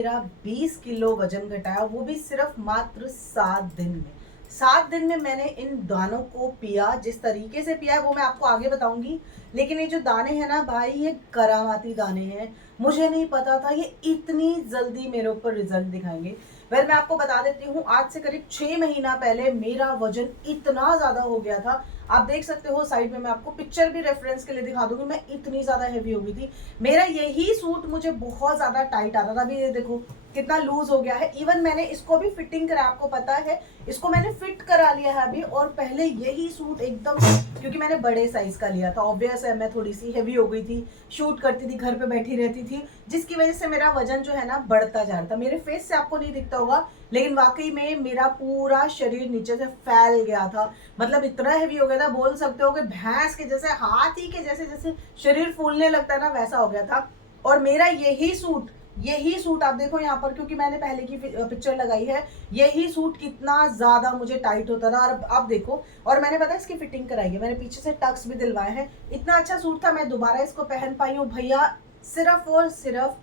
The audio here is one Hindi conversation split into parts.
मेरा 20 किलो वजन घटाया, वो भी सिर्फ मात्र 7 दिन में। 7 दिन में मैंने इन दानों को पिया, जिस तरीके से पिया है वो मैं आपको आगे बताऊंगी। लेकिन ये जो दाने हैं ना भाई, ये करामाती दाने हैं। मुझे नहीं पता था ये इतनी जल्दी मेरे ऊपर रिजल्ट दिखाएंगे। मैं आपको बता देती हूँ, आज से करीब 6 महीना पहले मेरा वजन इतना ज्यादा हो गया था। आप देख सकते हो साइड में, मैं आपको पिक्चर भी रेफरेंस के लिए दिखा दूंगी। मैं इतनी ज्यादा हैवी हो गई थी। मेरा यही सूट मुझे बहुत ज्यादा टाइट आता था। अभी ये देखो कितना लूज हो गया है। इवन मैंने इसको भी फिटिंग करा, आपको पता है, इसको मैंने फिट करा लिया है अभी। और पहले यही सूट एकदम, क्योंकि मैंने बड़े साइज का लिया था, ऑब्वियस है मैं थोड़ी सी हैवी हो गई थी, शूट करती थी, घर पे बैठी रहती थी, जिसकी वजह से मेरा वजन जो है ना बढ़ता जा रहा था। मेरे फेस से आपको नहीं दिखता होगा, लेकिन वाकई में मेरा पूरा शरीर नीचे से फैल गया था। मतलब इतना हैवी हो गया था, बोल सकते हो कि भैंस के जैसे, हाथी के जैसे जैसे शरीर फूलने लगता है ना, वैसा हो गया था। और मेरा यही सूट आप देखो यहाँ पर, क्योंकि मैंने पहले की पिक्चर लगाई है, यही सूट कितना ज्यादा मुझे टाइट होता था। और आप देखो, और मैंने पता है इसकी फिटिंग कराई है, मैंने पीछे से टक्स भी दिलवाए हैं। इतना अच्छा सूट था, मैं दोबारा इसको पहन पाई हूँ भैया, सिर्फ और सिर्फ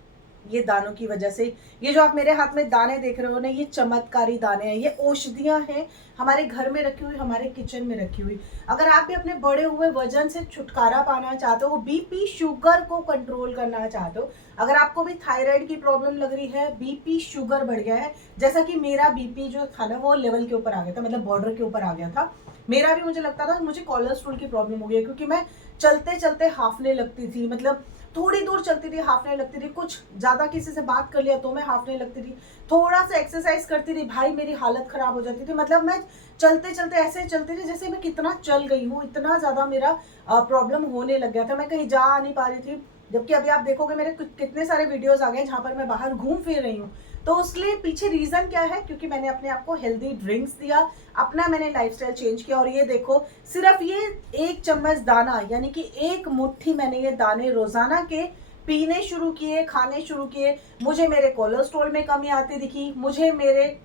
ये दानों की वजह से। ये जो आप मेरे हाथ में दाने देख रहे हो ना, ये चमत्कारी दाने हैं, ये औषधियां हैं हमारे घर में रखी हुई, हमारे किचन में रखी हुई। अगर आप भी अपने बढ़े हुए वजन से छुटकारा पाना चाहते हो, बीपी शुगर को कंट्रोल करना चाहते हो, अगर आपको भी थायराइड की प्रॉब्लम लग रही है, बीपी शुगर बढ़ गया है, जैसा कि मेरा बीपी जो था ना वो लेवल के ऊपर आ गया था, मतलब बॉर्डर के ऊपर आ गया था। मेरा भी, मुझे लगता था मुझे कोलेस्ट्रॉल की प्रॉब्लम हो गई है, क्योंकि मैं चलते चलते हाफने लगती थी। मतलब थोड़ी दूर चलती थी, हाफने लगती थी, कुछ ज्यादा किसी से बात कर लिया तो मैं हाफने लगती थी, थोड़ा सा एक्सरसाइज करती थी भाई मेरी हालत खराब हो जाती थी। मतलब मैं चलते चलते ऐसे चलती थी जैसे मैं कितना चल गई हूँ, इतना ज्यादा मेरा प्रॉब्लम होने लग गया था, मैं कहीं जा नहीं पा रही थी। जबकि अभी आप देखोगे मेरे कितने सारे वीडियोस आ गए जहां पर मैं बाहर घूम फिर रही हूँ। तो उसके पीछे रीजन क्या है, क्योंकि मैंने अपने आप को हेल्दी ड्रिंक्स दिया, अपना मैंने लाइफस्टाइल चेंज किया। और ये देखो, सिर्फ ये 1 चम्मच दाना, यानी कि 1 मुट्ठी मैंने ये दाने रोजाना के पीने शुरू किए, खाने शुरू किए। मुझे मेरे कोलेस्ट्रॉल में कमी आती दिखी, मुझे मेरे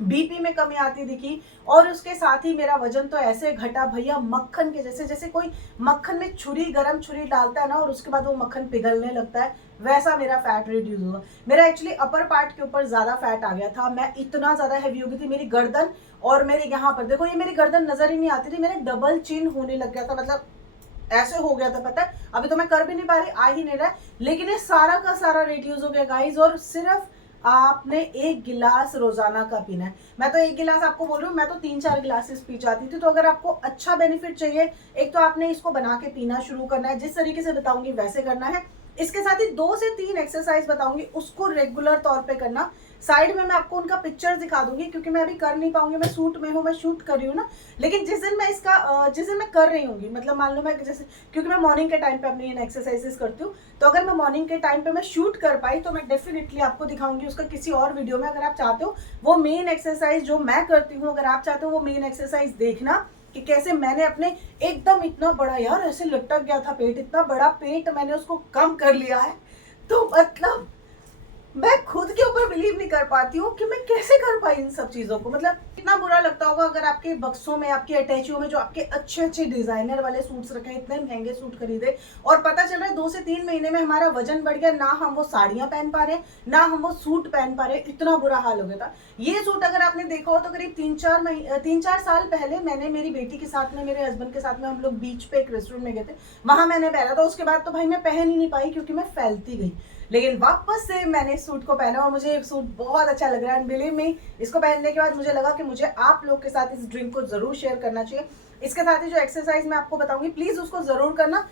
बीपी में कमी आती दिखी, और उसके साथ ही मेरा वजन तो ऐसे घटा भैया, मक्खन के जैसे। जैसे कोई मक्खन में छुरी, गरम छुरी डालता है ना, और उसके बाद वो मक्खन पिघलने लगता है, वैसा मेरा फैट रिड्यूस हुआ। मेरा एक्चुअली अपर पार्ट के ऊपर ज्यादा फैट आ गया था, मैं इतना ज्यादा हैवी हो गई थी। मेरी गर्दन और मेरे यहाँ पर देखो, ये मेरी गर्दन नजर ही नहीं आती थी, मेरे डबल चिन होने लग गया था। मतलब ऐसे हो गया था, पता है, अभी तो मैं कर भी नहीं पा रही, आ ही नहीं रहा है। लेकिन ये सारा का सारा रिड्यूस हो गया गाइस। और सिर्फ आपने 1 गिलास रोजाना का पीना है। मैं तो 1 गिलास आपको बोल रही हूँ, मैं तो 3-4 गिलासेस पी जाती थी। तो अगर आपको अच्छा बेनिफिट चाहिए, एक तो आपने इसको बना के पीना शुरू करना है, जिस तरीके से बताऊंगी वैसे करना है। इसके साथ ही 2 से 3 एक्सरसाइज बताऊंगी, उसको रेगुलर तौर पे करना। साइड में मैं आपको उनका पिक्चर दिखा दूंगी, क्योंकि मैं अभी कर नहीं पाऊंगी, मैं शूट में हूँ, मैं शूट कर रही हूँ ना। लेकिन जिस दिन मैं इसका जिस दिन मैं कर रही हूँ, मतलब मान लो मैं जैसे, क्योंकि मैं मॉर्निंग के टाइम पे अपनी एक्सरसाइजेस करती हूँ, तो अगर मैं मॉर्निंग के टाइम पे मैं शूट कर पाई तो मैं डेफिनेटली आपको दिखाऊंगी उसका किसी और वीडियो में। अगर आप चाहते हो वो मेन एक्सरसाइज जो मैं करती हूँ, अगर आप चाहते हो वो मेन एक्सरसाइज देखना, कि कैसे मैंने अपने एकदम इतना बड़ा, यार ऐसे लटक गया था पेट, इतना बड़ा पेट मैंने उसको कम कर लिया है। तो मतलब मैं खुद के ऊपर बिलीव नहीं कर पाती हूँ कि मैं कैसे कर पाई इन सब चीजों को। मतलब कितना बुरा लगता होगा अगर आपके बक्सों में, आपके अटैचियों में जो आपके अच्छे अच्छे डिजाइनर वाले सूट्स रखे हैं, इतने महंगे सूट खरीदे, और पता चल रहा है 2 से 3 महीने में हमारा वजन बढ़ गया, ना हम वो साड़ियां पहन पा रहे, ना हम वो सूट पहन पा रहे, इतना बुरा हाल हो गया था। ये सूट अगर आपने देखा हो तो करीब 3-4 साल पहले मैंने मेरी बेटी के साथ में, मेरे हस्बैंड के साथ में, हम लोग बीच पे एक रेस्टोरेंट में गए थे, वहां मैंने पहना था। उसके बाद तो भाई मैं पहन ही नहीं पाई, क्योंकि मैं फैलती गई। लेकिन वापस से मैंने इस सूट को पहना और मुझे सूट बहुत अच्छा लग रहा है। बिलीव मी, इसको पहनने के बाद मुझे लगा कि मुझे आप लोग के साथ इस ड्रिंक को जरूर शेयर करना चाहिए। इसके साथ ही जो एक्सरसाइज मैं आपको बताऊंगी, प्लीज उसको जरूर करना।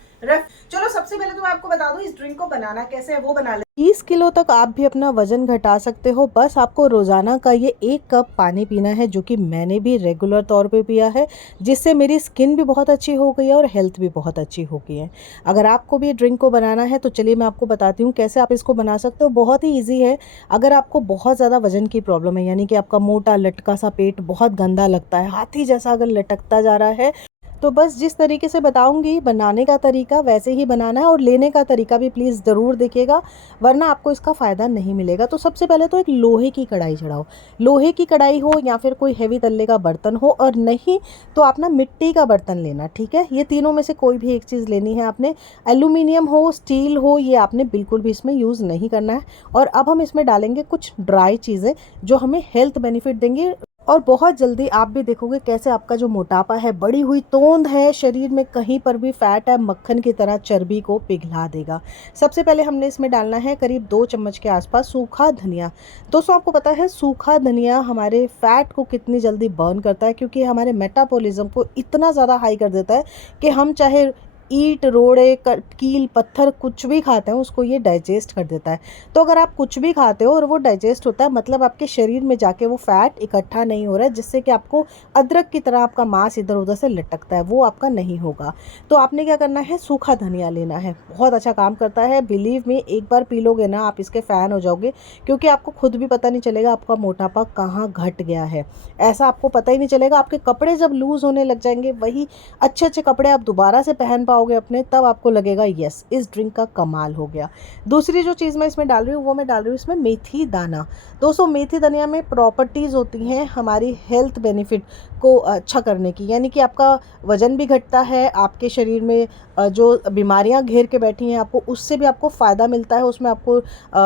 चलो सबसे पहले तो मैं आपको बता दूं इस ड्रिंक को बनाना कैसे है, वो बना ले। 30 किलो तक आप भी अपना वजन घटा सकते हो। बस आपको रोजाना का ये 1 कप पानी पीना है, जो कि मैंने भी रेगुलर तौर पे पिया है, जिससे मेरी स्किन भी बहुत अच्छी हो गई है और हेल्थ भी बहुत अच्छी हो गई है। अगर आपको भी ड्रिंक को बनाना है तो चलिए मैं आपको बताती हूँ कैसे आप इसको बना सकते हो। बहुत ही ईजी है। अगर आपको बहुत ज़्यादा वजन की प्रॉब्लम है, यानी कि आपका मोटा लटका सा पेट बहुत गंदा लगता है, हाथी जैसा अगर लटकता जा रहा है, तो बस जिस तरीके से बताऊंगी बनाने का तरीका वैसे ही बनाना है, और लेने का तरीका भी प्लीज़ ज़रूर देखिएगा, वरना आपको इसका फ़ायदा नहीं मिलेगा। तो सबसे पहले तो एक लोहे की कढ़ाई चढ़ाओ, लोहे की कढ़ाई हो या फिर कोई हैवी तल्ले का बर्तन हो, और नहीं तो आप ना मिट्टी का बर्तन लेना, ठीक है। ये तीनों में से कोई भी एक चीज़ लेनी है आपने। एल्यूमिनियम हो, स्टील हो, ये आपने बिल्कुल भी इसमें यूज़ नहीं करना है। और अब हम इसमें डालेंगे कुछ ड्राई चीज़ें जो हमें हेल्थ बेनिफिट देंगी, और बहुत जल्दी आप भी देखोगे कैसे आपका जो मोटापा है, बढ़ी हुई तोंद है, शरीर में कहीं पर भी फैट है, मक्खन की तरह चर्बी को पिघला देगा। सबसे पहले हमने इसमें डालना है करीब 2 चम्मच के आसपास सूखा धनिया। दोस्तों आपको पता है सूखा धनिया हमारे फैट को कितनी जल्दी बर्न करता है, क्योंकि हमारे मेटाबॉलिज्म को इतना ज़्यादा हाई कर देता है कि हम चाहे ईंट रोड़े कील पत्थर कुछ भी खाते हैं उसको ये डाइजेस्ट कर देता है। तो अगर आप कुछ भी खाते हो और वो डाइजेस्ट होता है, मतलब आपके शरीर में जाके वो फैट इकट्ठा नहीं हो रहा है, जिससे कि आपको अदरक की तरह आपका मांस इधर उधर से लटकता है, वो आपका नहीं होगा। तो आपने क्या करना है, सूखा धनिया लेना है, बहुत अच्छा काम करता है। बिलीव में एक बार पी लोगे ना आप इसके फ़ैन हो जाओगे, क्योंकि आपको खुद भी पता नहीं चलेगा आपका मोटापा कहाँ घट गया है। ऐसा आपको पता ही नहीं चलेगा। आपके कपड़े जब लूज़ होने लग जाएंगे, वही अच्छे अच्छे कपड़े आप दोबारा से पहन पाओगे अपने, तब आपको लगेगा यस इस ड्रिंक का कमाल हो गया। दूसरी जो चीज़ मैं इसमें डाल रही हूँ वो मैं डाल रही हूँ इसमें मेथी दाना। दोस्तों मेथी धनिया में प्रॉपर्टीज़ होती हैं हमारी हेल्थ बेनिफिट को अच्छा करने की, यानी कि आपका वज़न भी घटता है, आपके शरीर में जो बीमारियां घेर के बैठी हैं आपको, उससे भी आपको फ़ायदा मिलता है। उसमें आपको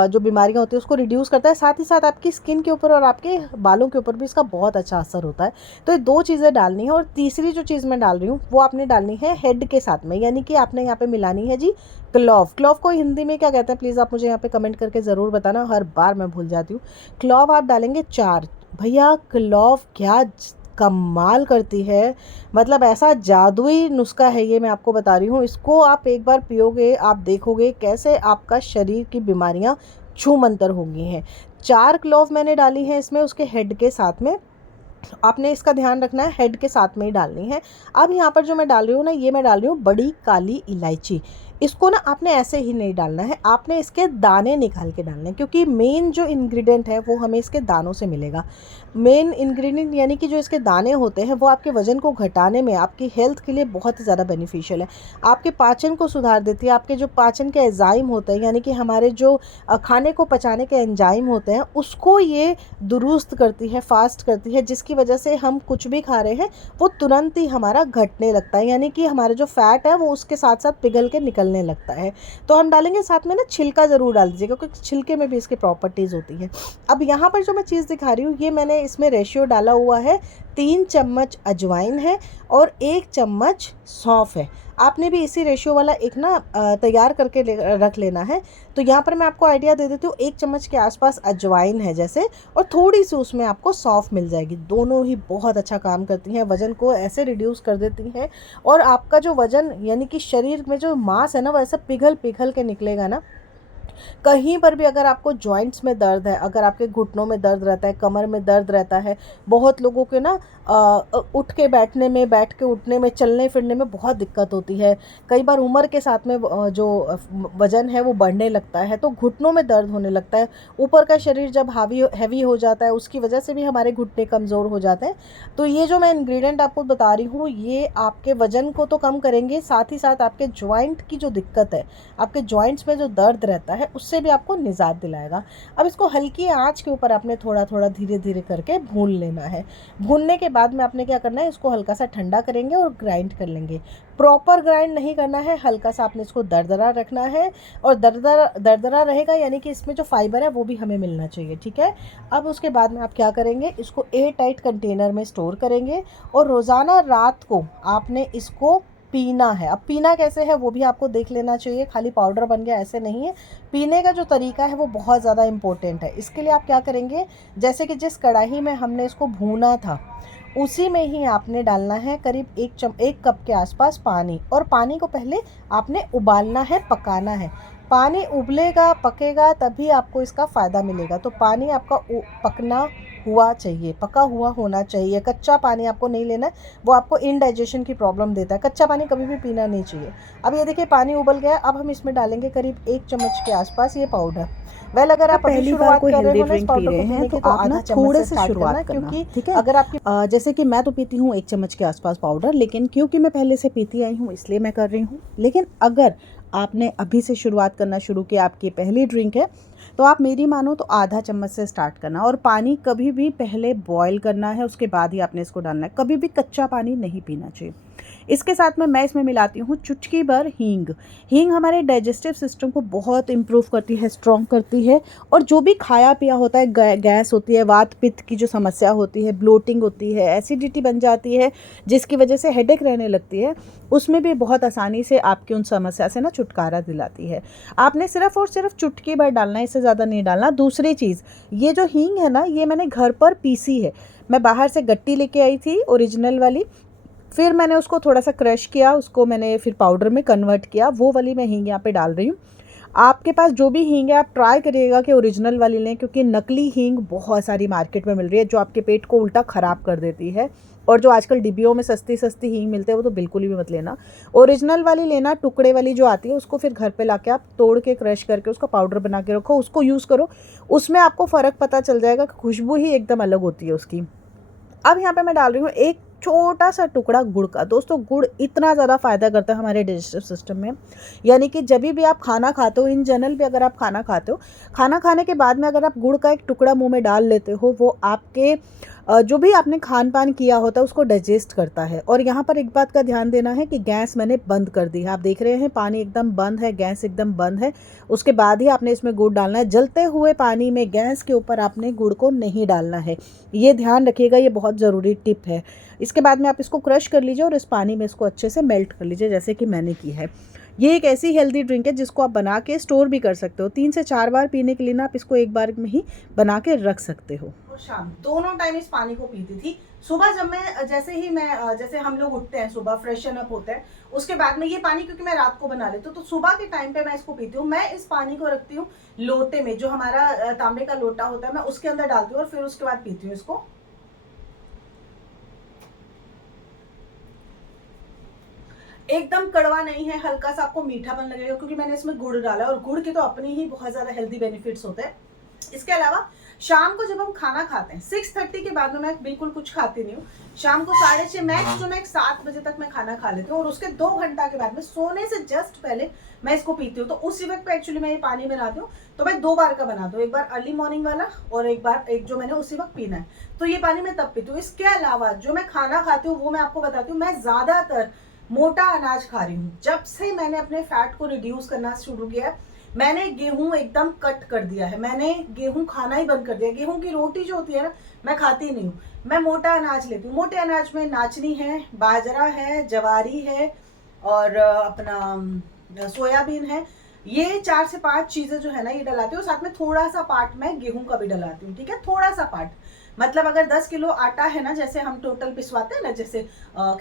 जो बीमारियां होती है उसको रिड्यूस करता है, साथ ही साथ आपकी स्किन के ऊपर और आपके बालों के ऊपर भी इसका बहुत अच्छा असर होता है। तो ये 2 चीज़ें डालनी है। और तीसरी जो चीज़ मैं डाल रही हूँ वो आपने डालनी है हेड के साथ में, यानी कि आपने यहाँ पे मिलानी है जी क्लॉव। क्लॉव को हिंदी में क्या कहते हैं प्लीज़ आप मुझे यहाँ पे कमेंट करके ज़रूर बताना, हर बार मैं भूल जाती हूँ। क्लॉव आप डालेंगे 4। भैया क्लॉव क्या कमाल करती है, मतलब ऐसा जादुई नुस्खा है ये, मैं आपको बता रही हूँ। इसको आप एक बार पियोगे आप देखोगे कैसे आपका शरीर की बीमारियाँ छूमंतर होंगी हैं। 4 क्लॉव मैंने डाली हैं इसमें उसके हेड के साथ में। आपने इसका ध्यान रखना है, हेड के साथ में ही डालनी है। अब यहाँ पर जो मैं डाल रही हूँ ना, ये मैं डाल रही हूँ बड़ी काली इलायची। इसको ना आपने ऐसे ही नहीं डालना है, आपने इसके दाने निकाल के डालने हैं, क्योंकि मेन जो इंग्रेडिएंट है वो हमें इसके दानों से मिलेगा। मेन इंग्रेडिएंट यानी कि जो इसके दाने होते हैं वो आपके वज़न को घटाने में, आपकी हेल्थ के लिए बहुत ही ज़्यादा बेनिफिशियल है। आपके पाचन को सुधार देती है, आपके जो पाचन के एंजाइम होते हैं, यानी कि हमारे जो खाने को पचाने के एंजाइम होते हैं, उसको ये दुरुस्त करती है, फास्ट करती है, जिसकी वजह से हम कुछ भी खा रहे हैं वो तुरंत ही हमारा घटने लगता है, यानी कि हमारा जो फैट है वो उसके साथ साथ पिघल के निकलने लगता है। तो हम डालेंगे साथ में ना छिलका ज़रूर डाल दीजिएगा, क्योंकि छिलके में भी इसकी प्रॉपर्टीज़ होती हैं। अब यहाँ पर जो मैं चीज़ दिखा रही हूँ, ये मैंने इसमें रेशियो डाला हुआ है, 3 चम्मच अजवाइन है और 1 चम्मच सौंफ है। आपने भी इसी रेशियो वाला एक ना तैयार करके रख लेना है। तो यहाँ पर मैं आपको आइडिया दे देती हूँ, 1 चम्मच के आसपास अजवाइन है जैसे, और थोड़ी सी उसमें आपको सौंफ मिल जाएगी। दोनों ही बहुत अच्छा काम करती हैं, वज़न को ऐसे रिड्यूस कर देती हैं, और आपका जो वज़न यानी कि शरीर में जो मांस है ना वो ऐसा पिघल पिघल के निकलेगा ना। कहीं पर भी अगर आपको जॉइंट्स में दर्द है, अगर आपके घुटनों में दर्द रहता है, कमर में दर्द रहता है, बहुत लोगों के ना उठ के बैठने में, बैठ के उठने में, चलने फिरने में बहुत दिक्कत होती है। कई बार उम्र के साथ में जो वज़न है वो बढ़ने लगता है तो घुटनों में दर्द होने लगता है। ऊपर का शरीर जब हैवी हो जाता है उसकी वजह से भी हमारे घुटने कमज़ोर हो जाते हैं। तो ये जो मैं इंग्रेडिएंट आपको बता रही हूँ ये आपके वज़न को तो कम करेंगे, साथ ही साथ आपके जॉइंट की जो दिक्कत है, आपके जॉइंट्स में जो दर्द रहता है उससे भी आपको निजात दिलाएगा। अब इसको हल्की आंच के ऊपर आपने थोड़ा थोड़ा धीरे धीरे करके भून लेना है। भूनने के बाद में आपने क्या करना है, इसको हल्का सा ठंडा करेंगे और ग्राइंड कर लेंगे। प्रॉपर ग्राइंड नहीं करना है, हल्का सा आपने इसको दरदरा रखना है, और दरदरा दरदरा रहेगा यानी कि इसमें जो फाइबर है वो भी हमें मिलना चाहिए, ठीक है। अब उसके बाद में आप क्या करेंगे, इसको एयर टाइट कंटेनर में स्टोर करेंगे, और रोज़ाना रात को आपने इसको पीना है। अब पीना कैसे है वो भी आपको देख लेना चाहिए, खाली पाउडर बन गया ऐसे नहीं है। पीने का जो तरीका है वो बहुत ज़्यादा इम्पोर्टेंट है। इसके लिए आप क्या करेंगे, जैसे कि जिस कढ़ाई में हमने इसको भूना था उसी में ही आपने डालना है करीब 1 कप के आसपास पानी, और पानी को पहले आपने उबालना है, पकाना है। पानी उबलेगा, पकेगा, तभी आपको इसका फ़ायदा मिलेगा। तो पानी आपका पकना हुआ चाहिए, पका हुआ होना चाहिए। कच्चा पानी आपको नहीं लेना है, वो आपको इनडाइजेशन की प्रॉब्लम देता है। कच्चा पानी कभी भी पीना नहीं चाहिए। अब ये देखिए पानी उबल गया है, अब हम इसमें डालेंगे करीब 1 चम्मच के आसपास ये पाउडर। वेल अगर आप अभी पहली बार शुरुआत कोई कर रहे हेल्दी हो ना इस ड्रिंक पी पाउडर रहे को हैं पीने तो की, तो आप ना आधा चम्मच थोड़े से से स्टार्ट करना शुरुआत है, करना, क्योंकि ठीक है। अगर आपकी जैसे कि मैं तो पीती हूँ 1 चम्मच के आसपास पाउडर, लेकिन क्योंकि मैं पहले से पीती आई हूँ इसलिए मैं कर रही हूँ। लेकिन अगर आपने अभी से शुरुआत करना शुरू किया, आपकी पहली ड्रिंक है, तो आप मेरी मानो तो आधा चम्मच से स्टार्ट करना। और पानी कभी भी पहले बॉयल करना है, उसके बाद ही आपने इसको डालना है। कभी भी कच्चा पानी नहीं पीना चाहिए। इसके साथ में मैं इसमें मिलाती हूँ चुटकी भर हींग। हींग हमारे डाइजेस्टिव सिस्टम को बहुत इम्प्रूव करती है, स्ट्रॉन्ग करती है। और जो भी खाया पिया होता है, गैस होती है, वात पित्त की जो समस्या होती है, ब्लोटिंग होती है, एसिडिटी बन जाती है, जिसकी वजह से हेडेक रहने लगती है, उसमें भी बहुत आसानी से आपकी उन समस्या से ना छुटकारा दिलाती है। आपने सिर्फ और सिर्फ चुटकी भर डालना है, इससे ज़्यादा नहीं डालना। दूसरी चीज़, ये जो हींग है ना, ये मैंने घर पर पीसी है। मैं बाहर से गट्टी लेके आई थी ओरिजिनल वाली, फिर मैंने उसको थोड़ा सा क्रश किया, उसको मैंने फिर पाउडर में कन्वर्ट किया, वो वाली मैं हींग यहाँ पे डाल रही हूँ। आपके पास जो भी हींग है आप ट्राई करिएगा कि ओरिजिनल वाली लें, क्योंकि नकली हींग बहुत सारी मार्केट में मिल रही है जो आपके पेट को उल्टा ख़राब कर देती है। और जो आजकल डिब्बियों में सस्ती सस्ती हींग मिलते हैं वो तो बिल्कुल भी मत लेना। ओरिजिनल वाली लेना, टुकड़े वाली जो आती है उसको फिर घर पे लाके आप तोड़ के क्रश करके उसका पाउडर बना के रखो, उसको यूज़ करो। उसमें आपको फ़र्क पता चल जाएगा कि खुशबू ही एकदम अलग होती है उसकी। अब यहाँ पे मैं डाल रही हूँ एक छोटा सा टुकड़ा गुड़ का। दोस्तों गुड़ इतना ज़्यादा फ़ायदा करता है हमारे डाइजेस्टिव सिस्टम में, यानी कि जब भी आप खाना खाते हो, इन जनरल भी अगर आप खाना खाते हो, खाना खाने के बाद में अगर आप गुड़ का एक टुकड़ा मुंह में डाल लेते हो, वो आपके जो भी आपने खान पान किया होता है उसको डाइजेस्ट करता है। और यहाँ पर एक बात का ध्यान देना है कि गैस मैंने बंद कर दी है। आप देख रहे हैं पानी एकदम बंद है, गैस एकदम बंद है। उसके बाद ही आपने इसमें गुड़ डालना है। जलते हुए पानी में गैस के ऊपर आपने गुड़ को नहीं डालना है, ये ध्यान रखिएगा, ये बहुत ज़रूरी टिप है। इसके बाद में आप इसको क्रश कर लीजिए और इस पानी में इसको अच्छे से मेल्ट कर लीजिए, जैसे कि मैंने की है। ये एक ऐसी हेल्दी ड्रिंक है जिसको आप बना के स्टोर भी कर सकते हो। 3 से 4 बार पीने के लिए ना आप इसको एक बार में ही बना के रख सकते हो। और शाम दोनों टाइम इस पानी को पीती थी। सुबह जब मैं जैसे हम लोग उठते हैं, सुबह फ्रेशन अप होते हैं, उसके बाद में ये पानी, क्योंकि मैं रात को बना लेती हूँ तो सुबह के टाइम पे मैं इसको पीती हूँ। मैं इस पानी को रखती हूँ लोटे में, जो हमारा तांबे का लोटा होता है, मैं उसके अंदर डालती हूँ और फिर उसके बाद पीती हूँ इसको। एकदम कड़वा नहीं है, हल्का सा आपको मीठापन लगेगा क्योंकि मैंने इसमें गुड़ डाला है, और गुड़ के तो अपने ही बहुत ज़्यादा हेल्दी बेनिफिट्स होते हैं। इसके अलावा शाम को जब हम खाना खाते हैं 6:30 के बाद में मैं बिल्कुल कुछ खाती नहीं हूँ। शाम को 6:30 मैक्स 7 बजे तक मैं खाना खा लेती हूँ, और उसके 2 घंटा के बाद में सोने से जस्ट पहले मैं इसको पीती हूँ। तो उसी वक्त पे एक्चुअली मैं ये पानी बनाती हूँ, तो मैं 2 बार का बनाती हूँ, एक बार अर्ली मॉर्निंग वाला और एक जो मैंने उसी वक्त पीना है। तो ये पानी मैं तब पीती हूँ। इसके अलावा जो मैं खाना खाती हूँ वो मैं आपको बताती हूँ। मैं ज़्यादातर मोटा अनाज खा रही हूँ। जब से मैंने अपने फैट को रिड्यूस करना शुरू किया है, मैंने गेहूं एकदम कट कर दिया है। मैंने गेहूं खाना ही बंद कर दिया। गेहूं की रोटी जो होती है ना, मैं खाती नहीं हूँ। मैं मोटा अनाज लेती हूँ। मोटे अनाज में नाचनी है, बाजरा है, जवारी है, और अपना सोयाबीन है। ये 4 से 5 चीज़ें जो है ना ये डलाती हूँ। साथ में थोड़ा सा पार्ट मैं गेहूं का भी डलाती हूँ, ठीक है, थोड़ा सा पार्ट। मतलब अगर 10 किलो आटा है ना, जैसे हम टोटल पिसवाते हैं ना, जैसे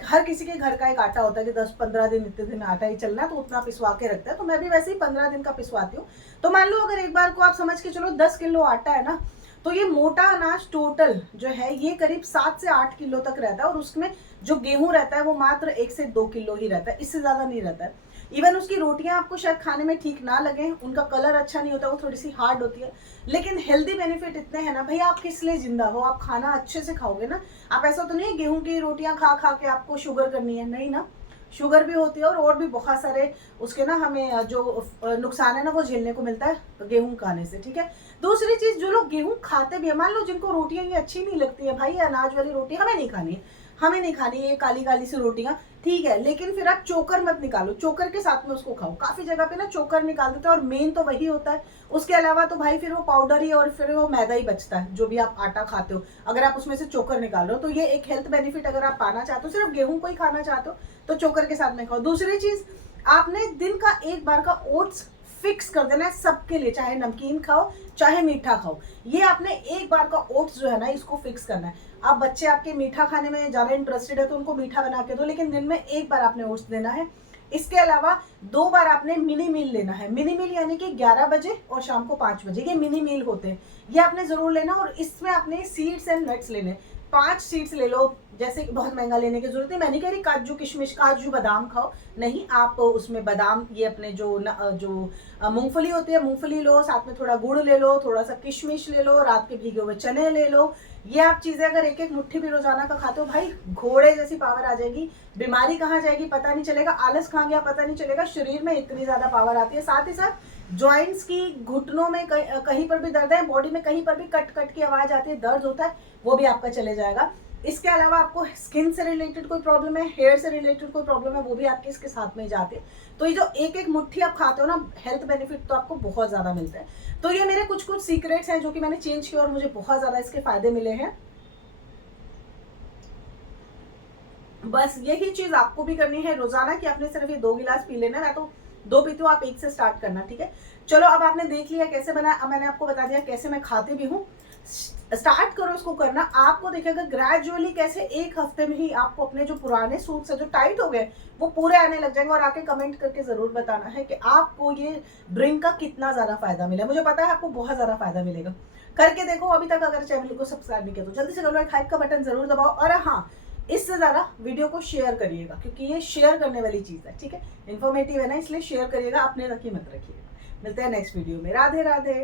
हर किसी के घर का एक आटा होता है कि 10-15 दिन इतने दिन आटा ही चलना है, तो उतना पिसवा के रखते हैं। तो मैं भी वैसे ही 15 दिन का पिसवाती हूँ। तो मान लो अगर एक बार को आप समझ के चलो 10 किलो आटा है ना, तो ये मोटा अनाज टोटल जो है ये करीब 7 से 8 किलो तक रहता है। और उसमें जो गेहूं रहता है वो मात्र 1 से 2 किलो ही रहता है, इससे ज़्यादा नहीं रहता है। इवन उसकी रोटियां आपको शायद खाने में ठीक ना लगे, उनका कलर अच्छा नहीं होता, वो थोड़ी सी हार्ड होती है, लेकिन हेल्दी बेनिफिट इतने हैं ना भैया। आप किस लिए जिंदा हो? आप खाना अच्छे से खाओगे ना। आप ऐसा तो नहीं गेहूं की रोटियां खा खा के आपको शुगर करनी है, नहीं ना। शुगर भी होती है और भी बहुत सारे उसके ना हमें जो नुकसान है ना वो झेलने को मिलता है गेहूं खाने से, ठीक है। दूसरी चीज, जो लोग गेहूं खाते भी है, मान लो जिनको रोटियां ये अच्छी नहीं लगती है, भाई अनाज वाली रोटी हमें नहीं खानी है, हमें नहीं खानी है ये काली काली सी रोटियां, ठीक है, लेकिन फिर आप चोकर मत निकालो, चोकर के साथ में उसको खाओ। काफी जगह पे ना चोकर निकाल देते हैं और मेन तो वही होता है। उसके अलावा तो भाई फिर वो पाउडर ही और फिर वो मैदा ही बचता है, जो भी आप आटा खाते हो, अगर आप उसमें से चोकर निकाल रहे हो। तो ये एक हेल्थ बेनिफिट अगर आप पाना चाहते हो, सिर्फ गेहूं को ही खाना चाहते हो, तो चोकर के साथ में खाओ। दूसरी चीज, आपने दिन का एक बार का ओट्स फिक्स कर देना है सबके लिए, चाहे नमकीन खाओ चाहे मीठा खाओ। ये आपने एक बार का ओट्स जो है ना इसको फिक्स करना है। अब बच्चे आपके मीठा खाने में ज़्यादा इंटरेस्टेड है तो उनको मीठा बना के दो, लेकिन दिन में एक बार आपने ओट्स देना है। इसके अलावा 2 बार आपने मिनी मील लेना है। मिनी मील यानी कि 11 बजे और शाम को 5 बजे, ये मिनी मील होते हैं, ये आपने जरूर लेना। और इसमें आपने सीड्स एंड नट्स लेने, 5 सीड्स ले लो, जैसे कि बहुत महंगा लेने की जरूरत नहीं। मैं नहीं कह रही काजू किशमिश, काजू बादाम खाओ, नहीं, आप उसमें बादाम, ये अपने जो मूंगफली होती है, मूंगफली लो, साथ में थोड़ा गुड़ ले लो, थोड़ा सा किशमिश ले लो, रात के भीगे हुए चने ले लो। ये आप चीजें अगर एक एक मुट्ठी भी रोजाना का खाते हो, भाई घोड़े जैसी पावर आ जाएगी। बीमारी कहाँ जाएगी पता नहीं चलेगा, आलस कहाँ गया पता नहीं चलेगा, शरीर में इतनी ज्यादा पावर आती है। साथ ही साथ जॉइंट्स की, घुटनों में कहीं पर भी दर्द है, बॉडी में कहीं पर भी कट कट की आवाज आती है, दर्द होता है, वो भी आपका चले जाएगा। इसके अलावा आपको स्किन से रिलेटेड कोई प्रॉब्लम है, हेयर से रिलेटेड कोई प्रॉब्लम है, वो भी आपके इसके साथ में जाते हैं। तो ये जो एक एक मुट्ठी आप खाते हो ना, हेल्थ बेनिफिट तो आपको बहुत ज्यादा मिलता है। तो ये मेरे कुछ कुछ सीक्रेट्स हैं जो कि मैंने चेंज किए और मुझे बहुत ज्यादा इसके फायदे मिले हैं। बस यही चीज आपको भी करनी है रोजाना, कि आपने सिर्फ ये 2 गिलास पी लेना। मैं तो 2 पीती हूँ, आप 1 से स्टार्ट करना, ठीक है। चलो, अब आपने देख लिया कैसे बना, अब मैंने आपको बता दिया कैसे मैं खाती भी हूँ। स्टार्ट करो इसको करना, आपको देखिएगा ग्रेजुअली कैसे 1 हफ्ते में ही आपको अपने जो पुराने सूट्स है जो टाइट हो गए वो पूरे आने लग जाएंगे। और आके कमेंट करके जरूर बताना है कि आपको ये ड्रिंक का कितना ज्यादा फायदा मिला। मुझे पता है आपको बहुत ज्यादा फायदा मिलेगा, करके देखो। अभी तक अगर चैनल को सब्सक्राइब नहीं किया तो जल्दी से कर लो, एक हाइप का बटन जरूर दबाओ। और हाँ, इससे ज्यादा वीडियो को शेयर करिएगा, क्योंकि ये शेयर करने वाली चीज है, ठीक है। इन्फॉर्मेटिव है ना, इसलिए शेयर करिएगा, अपने तक ही मत रखिएगा। मिलते हैं नेक्स्ट वीडियो में। राधे राधे।